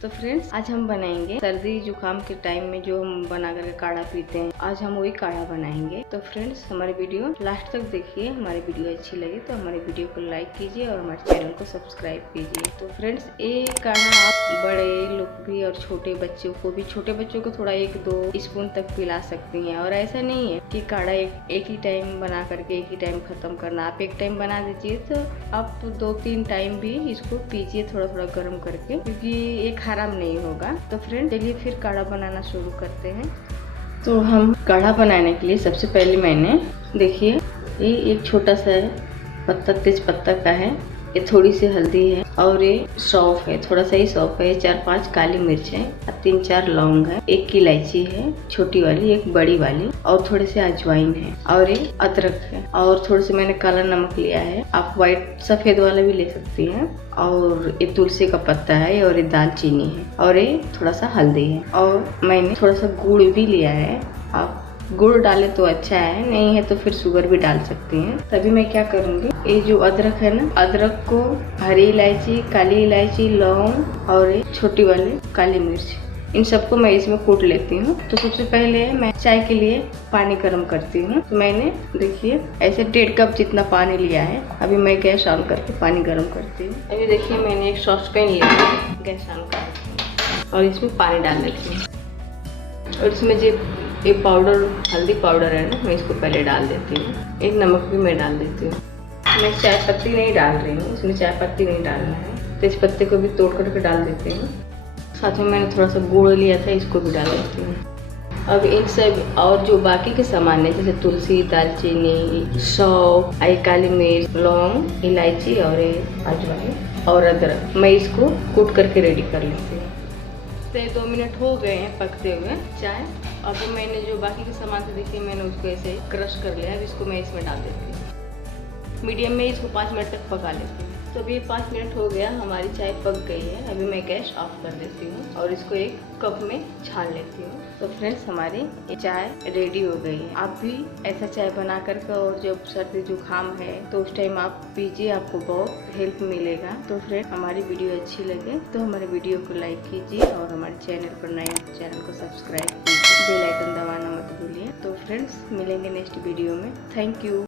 तो फ्रेंड्स आज हम बनाएंगे सर्दी जुकाम के टाइम में जो हम बना करके काढ़ा पीते हैं, आज हम वही काढ़ा बनाएंगे। तो फ्रेंड्स हमारे वीडियो लास्ट तक देखिए। हमारी वीडियो अच्छी लगे तो हमारे वीडियो को लाइक कीजिए और हमारे चैनल को सब्सक्राइब कीजिए। तो फ्रेंड्स ये काढ़ा आप बड़े लोग भी और छोटे बच्चों को भी, छोटे बच्चों को थोड़ा 1-2 स्पून तक पिला सकती हैं। और ऐसा नहीं है कि काढ़ा एक ही टाइम बना करके एक ही टाइम खत्म करना। आप एक टाइम बना दीजिए तो आप 2-3 टाइम भी इसको पीजिए थोड़ा थोड़ा गर्म करके, क्योंकि ये खराब नहीं होगा। तो फ्रेंड चलिए फिर काढ़ा बनाना शुरू करते हैं। तो हम काढ़ा बनाने के लिए सबसे पहले मैंने देखिए ये एक छोटा सा पत्ता तेज पत्ता का है, ये थोड़ी सी हल्दी है और ये सौंफ है, थोड़ा सा ही सौंफ है, 4-5 काली मिर्च है, 3-4 लौंग है, 1 इलायची है छोटी वाली, 1 बड़ी वाली और थोड़े से अजवाइन है और ये अदरक है और थोड़े से मैंने काला नमक लिया है। आप व्हाइट सफेद वाला भी ले सकती हैं। और ये तुलसी का पत्ता है और ये दालचीनी है और ये थोड़ा सा हल्दी है और मैंने थोड़ा सा गुड़ भी लिया है। आप गुड़ डाले तो अच्छा है, नहीं है तो फिर शुगर भी डाल सकती हैं। तभी मैं क्या करूँगी, ये जो अदरक है ना, अदरक को हरी इलायची, काली इलायची, लौंग और ये छोटी वाली काली मिर्च, इन सबको मैं इसमें कूट लेती हूँ। तो सबसे पहले मैं चाय के लिए पानी गर्म करती हूँ। तो मैंने देखिए ऐसे 1.5 कप जितना पानी लिया है। अभी मैं गैस ऑन करके पानी गर्म करती हूँ। अभी देखिए मैंने एक सॉसपैन लिया है, गैस ऑन करती हूँ और इसमें पानी डाल देती हूँ। और इसमें जो ये पाउडर हल्दी पाउडर है ना, मैं इसको पहले डाल देती हूँ। एक नमक भी मैं डाल देती हूँ। मैं चाय पत्ती नहीं डाल रही हूँ, इसमें चाय पत्ती नहीं डालना है। तेज पत्ते को भी तोड़ करके डाल देती हूँ। साथ में मैंने थोड़ा सा गुड़ लिया था, इसको भी डाल देती हूँ। अब इन सब और जो बाकी के सामान है जैसे तुलसी, दालचीनी, सौंफ, काली मिर्च, लौंग, इलायची और अजवाइन और अदरक, मैं इसको कूट करके रेडी कर लेती हूँ। तो 2 मिनट हो गए हैं पकते हुए चाय। अभी मैंने जो बाकी के सामान से देखिए मैंने उसको ऐसे क्रश कर लिया। अब इसको मैं इसमें डाल देती हूँ। मीडियम में इसको 5 मिनट तक पका लेती हूँ। तो अभी 5 मिनट हो गया, हमारी चाय पक गई है। अभी मैं गैस ऑफ कर देती हूँ और इसको एक कप में छान लेती हूँ। तो फ्रेंड्स हमारी चाय रेडी हो गई है। आप भी ऐसा चाय बना करके और जब सर्दी जुकाम है तो उस टाइम आप पीजिए, आपको बहुत हेल्प मिलेगा। तो फ्रेंड हमारी वीडियो अच्छी लगे तो हमारे वीडियो को लाइक कीजिए और हमारे चैनल पर नए चैनल को सब्सक्राइब कीजिए, बेल आइकन दबाना मत भूलिए। तो फ्रेंड्स मिलेंगे नेक्स्ट वीडियो में। Thank you.